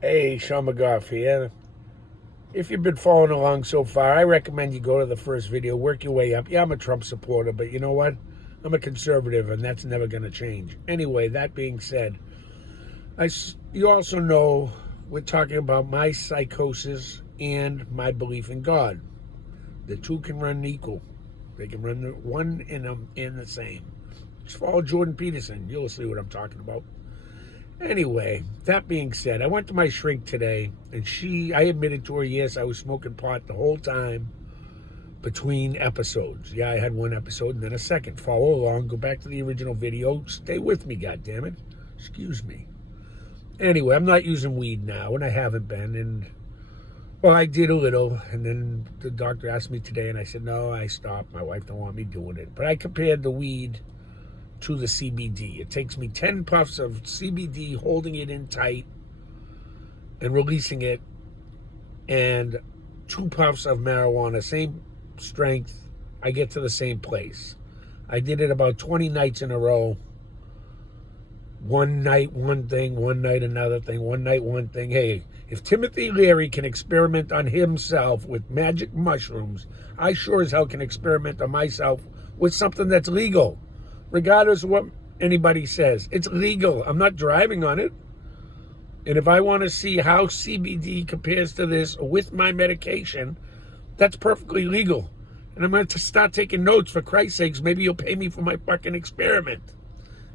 Hey, Sean McGough here. If you've been following along so far, I recommend you go to the first video, work your way up. Yeah, I'm a Trump supporter, but you know what? I'm a conservative, and that's never going to change. Anyway, that being said, you also know we're talking about my psychosis and my belief in God. The two can run equal. They can run one in the same. Just follow Jordan Peterson. You'll see what I'm talking about. Anyway, that being said, I went to my shrink today, and I admitted to her, yes, I was smoking pot the whole time between episodes. Yeah, I had one episode and then a second. Follow along, go back to the original video, stay with me, goddammit. Excuse me. Anyway, I'm not using weed now, and I haven't been, and, well, I did a little, and then the doctor asked me today, and I said, no, I stopped. My wife don't want me doing it. But I compared the weed to the CBD. It takes me 10 puffs of CBD, holding it in tight and releasing it, and 2 puffs of marijuana, same strength. I get to the same place. I did it about 20 nights in a row. One night, one thing, one night, another thing, one night, one thing. Hey, if Timothy Leary can experiment on himself with magic mushrooms, I sure as hell can experiment on myself with something that's legal. Regardless of what anybody says, it's legal. I'm not driving on it. And if I want to see how CBD compares to this with my medication, that's perfectly legal. And I'm going to start taking notes, for Christ's sakes. Maybe you'll pay me for my fucking experiment.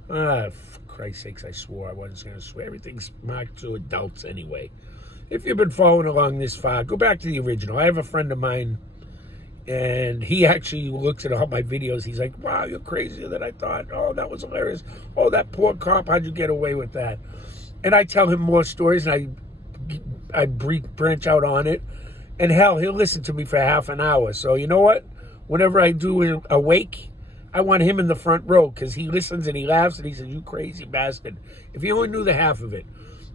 For Christ's sakes, I swore I wasn't going to swear. Everything's marked to adults anyway. If you've been following along this far, go back to the original. I have a friend of mine, and he actually looks at all my videos. He's like, wow, you're crazier than I thought. Oh, that was hilarious. Oh, that poor cop, how'd you get away with that? And I tell him more stories, and I branch out on it. And hell, he'll listen to me for half an hour. So you know what? Whenever I do a wake, I want him in the front row, because he listens and he laughs and he says, you crazy bastard. If you only knew the half of it.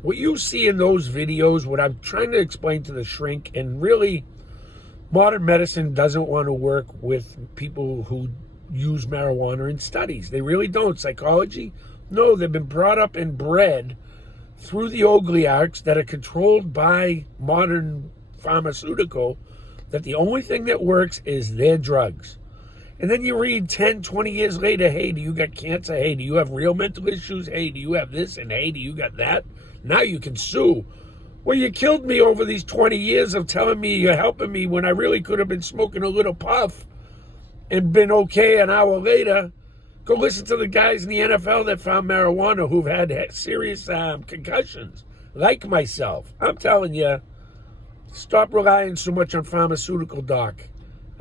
What you see in those videos, what I'm trying to explain to the shrink, and really, modern medicine doesn't want to work with people who use marijuana in studies. They really don't. Psychology? No, they've been brought up and bred through the oligarchs that are controlled by modern pharmaceutical, that the only thing that works is their drugs. And then you read 10, 20 years later, hey, do you got cancer? Hey, do you have real mental issues? Hey, do you have this? And hey, do you got that? Now you can sue. Well, you killed me over these 20 years of telling me you're helping me when I really could have been smoking a little puff and been okay an hour later. Go listen to the guys in the NFL that found marijuana who've had serious concussions, like myself. I'm telling you, stop relying so much on pharmaceutical doc.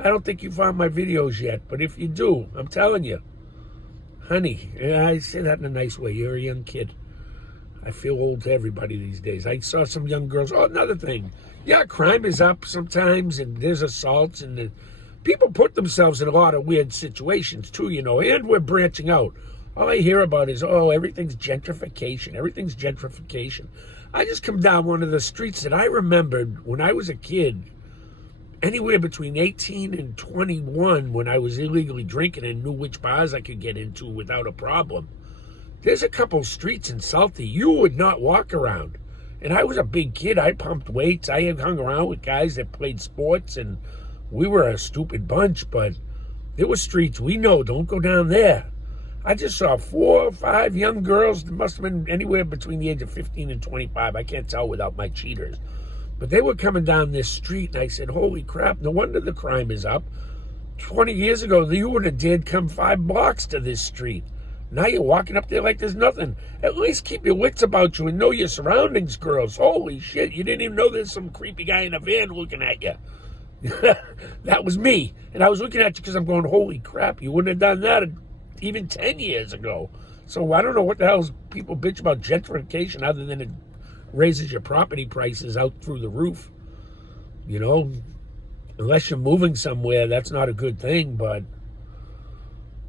I don't think you found my videos yet, but if you do, I'm telling you, honey, I say that in a nice way, you're a young kid. I feel old to everybody these days. I saw some young girls. Oh, another thing. Yeah, crime is up sometimes, and there's assaults, and people put themselves in a lot of weird situations, too, you know, and we're branching out. All I hear about is, oh, everything's gentrification. Everything's gentrification. I just come down one of the streets that I remembered when I was a kid, anywhere between 18 and 21, when I was illegally drinking and knew which bars I could get into without a problem. There's a couple streets in Southie you would not walk around. And I was a big kid. I pumped weights. I had hung around with guys that played sports, and we were a stupid bunch, but there were streets we know, don't go down there. I just saw 4 or 5 young girls that must have been anywhere between the age of 15 and 25. I can't tell without my cheaters. But they were coming down this street, and I said, holy crap, no wonder the crime is up. 20 years ago, you would have dared come 5 blocks to this street. Now you're walking up there like there's nothing. At least keep your wits about you and know your surroundings, girls. Holy shit, you didn't even know there's some creepy guy in a van looking at you. That was me. And I was looking at you because I'm going, holy crap, you wouldn't have done that even 10 years ago. So I don't know what the hell people bitch about gentrification other than it raises your property prices out through the roof. You know, unless you're moving somewhere, that's not a good thing, but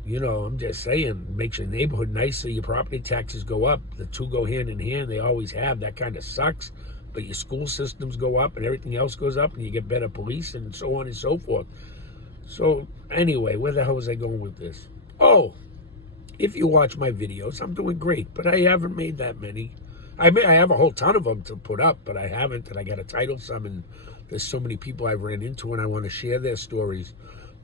you know, I'm just saying, it makes your neighborhood nice so your property taxes go up. The two go hand in hand. They always have. That kind of sucks. But your school systems go up and everything else goes up and you get better police and so on and so forth. So anyway, where the hell was I going with this? Oh, if you watch my videos, I'm doing great, but I haven't made that many. I mean, I have a whole ton of them to put up, but I haven't, and I got to title some, and there's so many people I've ran into, and I want to share their stories.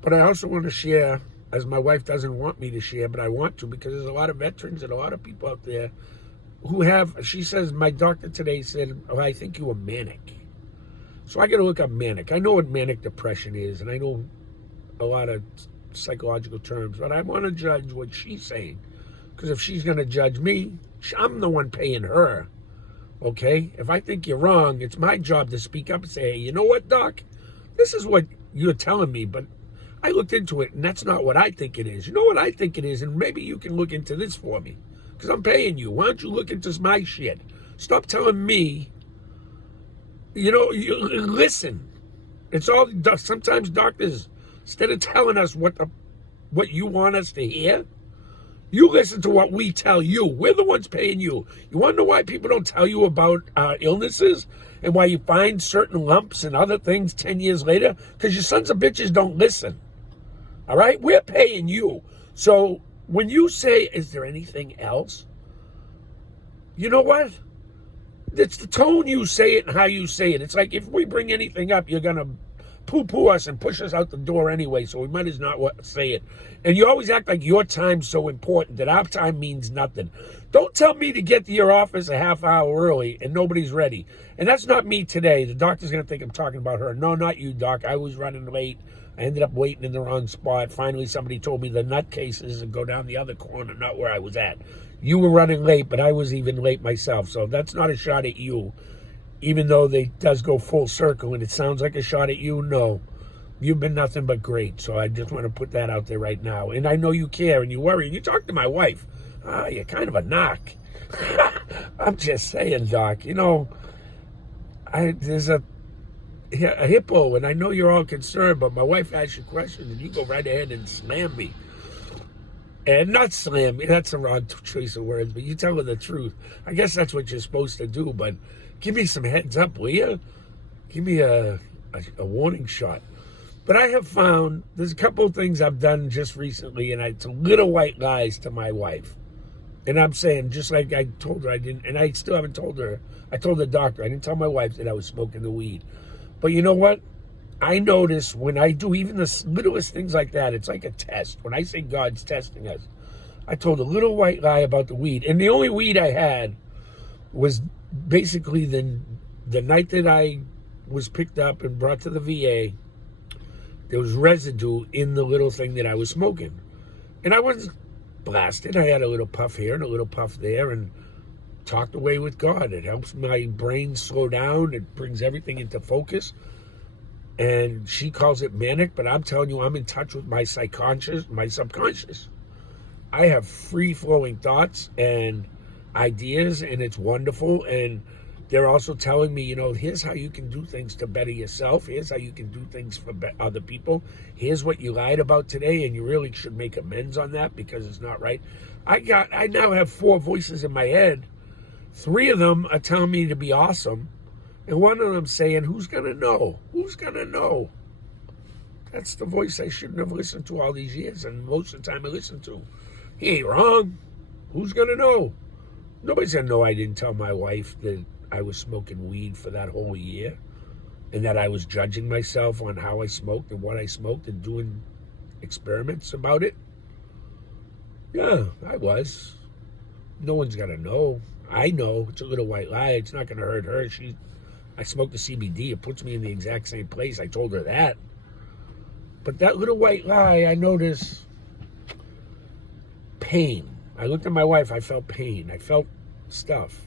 But I also want to share, as my wife doesn't want me to share, but I want to, because there's a lot of veterans and a lot of people out there who have, she says, my doctor today said, oh, I think you were manic. So I got to look up manic. I know what manic depression is, and I know a lot of psychological terms, but I want to judge what she's saying. Because if she's going to judge me, I'm the one paying her, okay? If I think you're wrong, it's my job to speak up and say, hey, you know what, Doc? This is what you're telling me, but I looked into it, and that's not what I think it is. You know what I think it is, and maybe you can look into this for me, because I'm paying you. Why don't you look into my shit? Stop telling me, you listen. It's all, sometimes doctors, instead of telling us what you want us to hear, you listen to what we tell you. We're the ones paying you. You want to know why people don't tell you about illnesses and why you find certain lumps and other things 10 years later? Because your sons of bitches don't listen. All right? We're paying you. So when you say, is there anything else? You know what? It's the tone you say it and how you say it. It's like if we bring anything up, you're going to poo-poo us and push us out the door anyway, so we might as not say it. And you always act like your time's so important that our time means nothing. Don't tell me to get to your office a half hour early and nobody's ready. And that's not me today. The doctor's going to think I'm talking about her. No, not you, Doc. I was running late. I ended up waiting in the wrong spot. Finally, somebody told me the nutcases and go down the other corner, not where I was at. You were running late, but I was even late myself, so that's not a shot at you. Even though they does go full circle and it sounds like a shot at you, no. You've been nothing but great. So I just want to put that out there right now. And I know you care and you worry. And you talk to my wife. You're kind of a knock. I'm just saying, Doc. There's a hippo, and I know you're all concerned, but my wife asks you questions and you go right ahead and slam me. And not slam me. That's a wrong choice of words, but you tell her the truth. I guess that's what you're supposed to do, but give me some heads up, will you? Give me a warning shot. But I have found there's a couple of things I've done just recently, and it's little white lies to my wife. And I'm saying, just like I told her I didn't, and I still haven't told her. I told the doctor, I didn't tell my wife that I was smoking the weed. But you know what? I notice when I do even the littlest things like that, it's like a test. When I say God's testing us, I told a little white lie about the weed. And the only weed I had was basically the night that I was picked up and brought to the VA, there was residue in the little thing that I was smoking. And I wasn't blasted. I had a little puff here and a little puff there and talked away with God. It helps my brain slow down. It brings everything into focus. And she calls it manic, but I'm telling you, I'm in touch with my subconscious. I have free-flowing thoughts and ideas, and it's wonderful. And they're also telling me, here's how you can do things to better yourself. Here's how you can do things for other people. Here's what you lied about today, and you really should make amends on that because it's not right. I now have 4 voices in my head. 3 of them are telling me to be awesome, and one of them saying, who's going to know? Who's going to know? That's the voice I shouldn't have listened to all these years, and most of the time I listen to. He ain't wrong. Who's going to know? Nobody's going to know I didn't tell my wife that I was smoking weed for that whole year and that I was judging myself on how I smoked and what I smoked and doing experiments about it. Yeah, I was. No one's going to know. I know. It's a little white lie. It's not going to hurt her. I smoked the CBD. It puts me in the exact same place. I told her that. But that little white lie, I noticed pain. I looked at my wife. I felt pain. I felt stuff.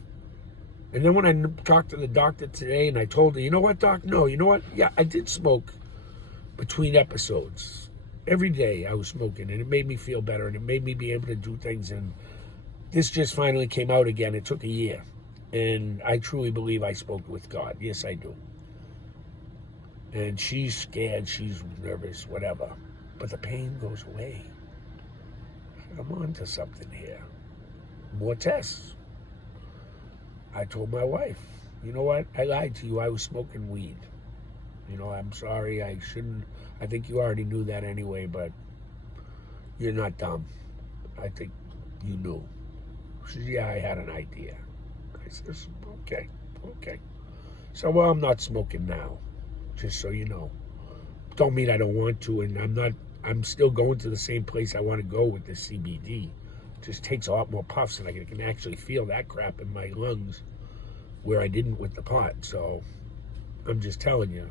And then when I talked to the doctor today and I told her, you know what, Doc? No, you know what? Yeah, I did smoke between episodes. Every day I was smoking, and it made me feel better, and it made me be able to do things. And this just finally came out again. It took a year. And I truly believe I spoke with God. Yes, I do. And she's scared. She's nervous, whatever. But the pain goes away. I'm on to something here. More tests. I told my wife, you know what? I lied to you. I was smoking weed. I'm sorry. I shouldn't. I think you already knew that anyway, but you're not dumb. I think you knew. She said, yeah, I had an idea. I says, okay, okay. So, well, I'm not smoking now, just so you know. Don't mean I don't want to, and I'm still going to the same place I want to go with the CBD. It just takes a lot more puffs, and I can actually feel that crap in my lungs where I didn't with the pot. So I'm just telling you,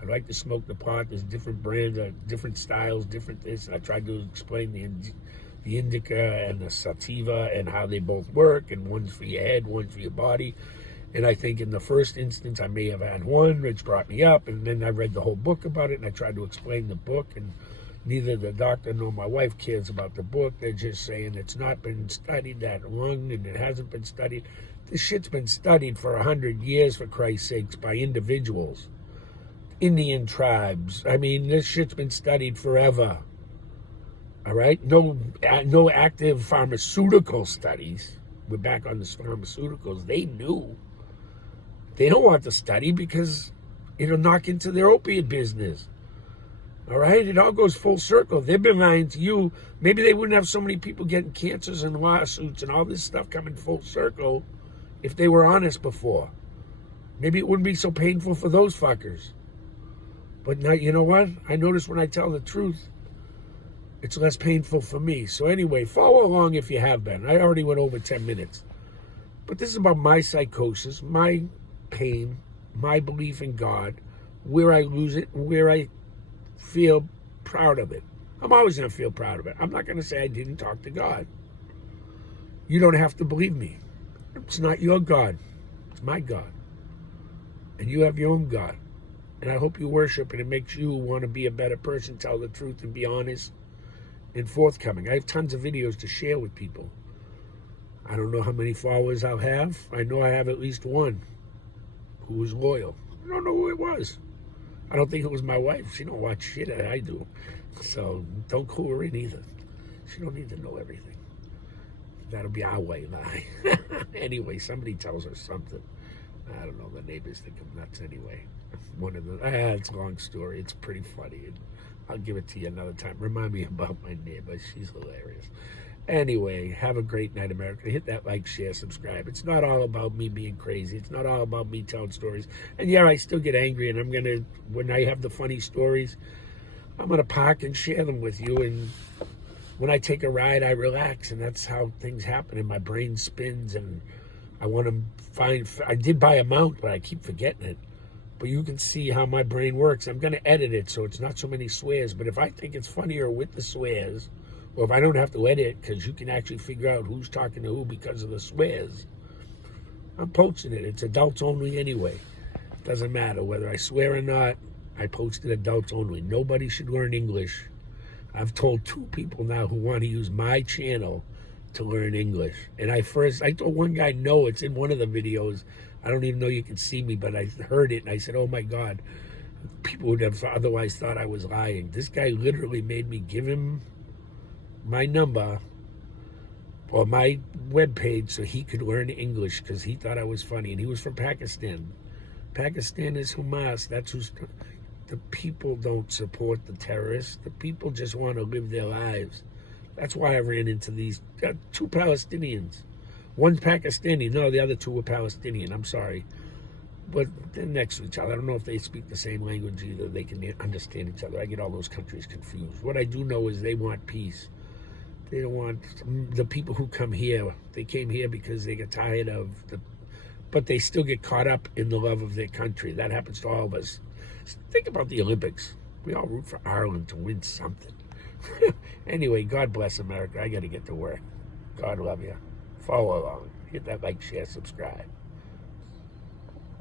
I like to smoke the pot. There's different brands, different styles, different this. I tried to explain the indica and the sativa and how they both work, and one's for your head, one's for your body. And I think in the first instance, I may have had one, which brought me up, and then I read the whole book about it, and I tried to explain the book, and neither the doctor nor my wife cares about the book. They're just saying it's not been studied that long, and it hasn't been studied. This shit's been studied for 100 years, for Christ's sakes, by individuals. Indian tribes. I mean, this shit's been studied forever. All right? No active pharmaceutical studies. We're back on the pharmaceuticals. They knew. They don't want to study because it'll knock into their opiate business. All right? It all goes full circle. They've been lying to you. Maybe they wouldn't have so many people getting cancers and lawsuits and all this stuff coming full circle if they were honest before. Maybe it wouldn't be so painful for those fuckers. But now, you know what? I notice when I tell the truth, it's less painful for me. So anyway, follow along if you have been. I already went over 10 minutes. But this is about my psychosis, my pain, my belief in God, where I lose it, and where I feel proud of it. I'm always going to feel proud of it. I'm not going to say I didn't talk to God. You don't have to believe me. It's not your God. It's my God. And you have your own God. And I hope you worship it. It makes you want to be a better person, tell the truth, and be honest and forthcoming. I have tons of videos to share with people. I don't know how many followers I'll have. I know I have at least one who was loyal. I don't know who it was. I don't think it was my wife. She don't watch shit that I do. So don't clue her in either. She don't need to know everything. That'll be our way, lie. Anyway, somebody tells her something. I don't know. The neighbors think I'm nuts anyway. One of the it's a long story. It's pretty funny. I'll give it to you another time. Remind me about my neighbor. She's hilarious. Anyway, have a great night, America. Hit that like, share, subscribe. It's not all about me being crazy. It's not all about me telling stories. And yeah, I still get angry, and I'm going to, when I have the funny stories, I'm going to park and share them with you. And when I take a ride, I relax, and that's how things happen. And my brain spins, and I want to I did buy a mount, but I keep forgetting it. But you can see how my brain works. I'm going to edit it so it's not so many swears. But if I think it's funnier with the swears, or if I don't have to edit because you can actually figure out who's talking to who because of the swears, I'm posting it. It's adults only anyway. Doesn't matter whether I swear or not. I posted adults only. Nobody should learn English. I've told 2 people now who want to use my channel to learn English. And I told one guy, no, it's in one of the videos. I don't even know you can see me, but I heard it and I said, oh my God, people would have otherwise thought I was lying. This guy literally made me give him my number or my webpage so he could learn English because he thought I was funny. And he was from Pakistan. Pakistan is Hamas. That's who's... The people don't support the terrorists. The people just want to live their lives. That's why I ran into these 2 Palestinians. One's Pakistani. No, the other 2 were Palestinian. I'm sorry. But they're next to each other. I don't know if they speak the same language either. They can understand each other. I get all those countries confused. What I do know is they want peace. They don't want the people who come here. They came here because they get tired of but they still get caught up in the love of their country. That happens to all of us. Think about the Olympics. We all root for Ireland to win something. Anyway, God bless America. I got to get to work. God love you. Follow along. Hit that like, share, subscribe.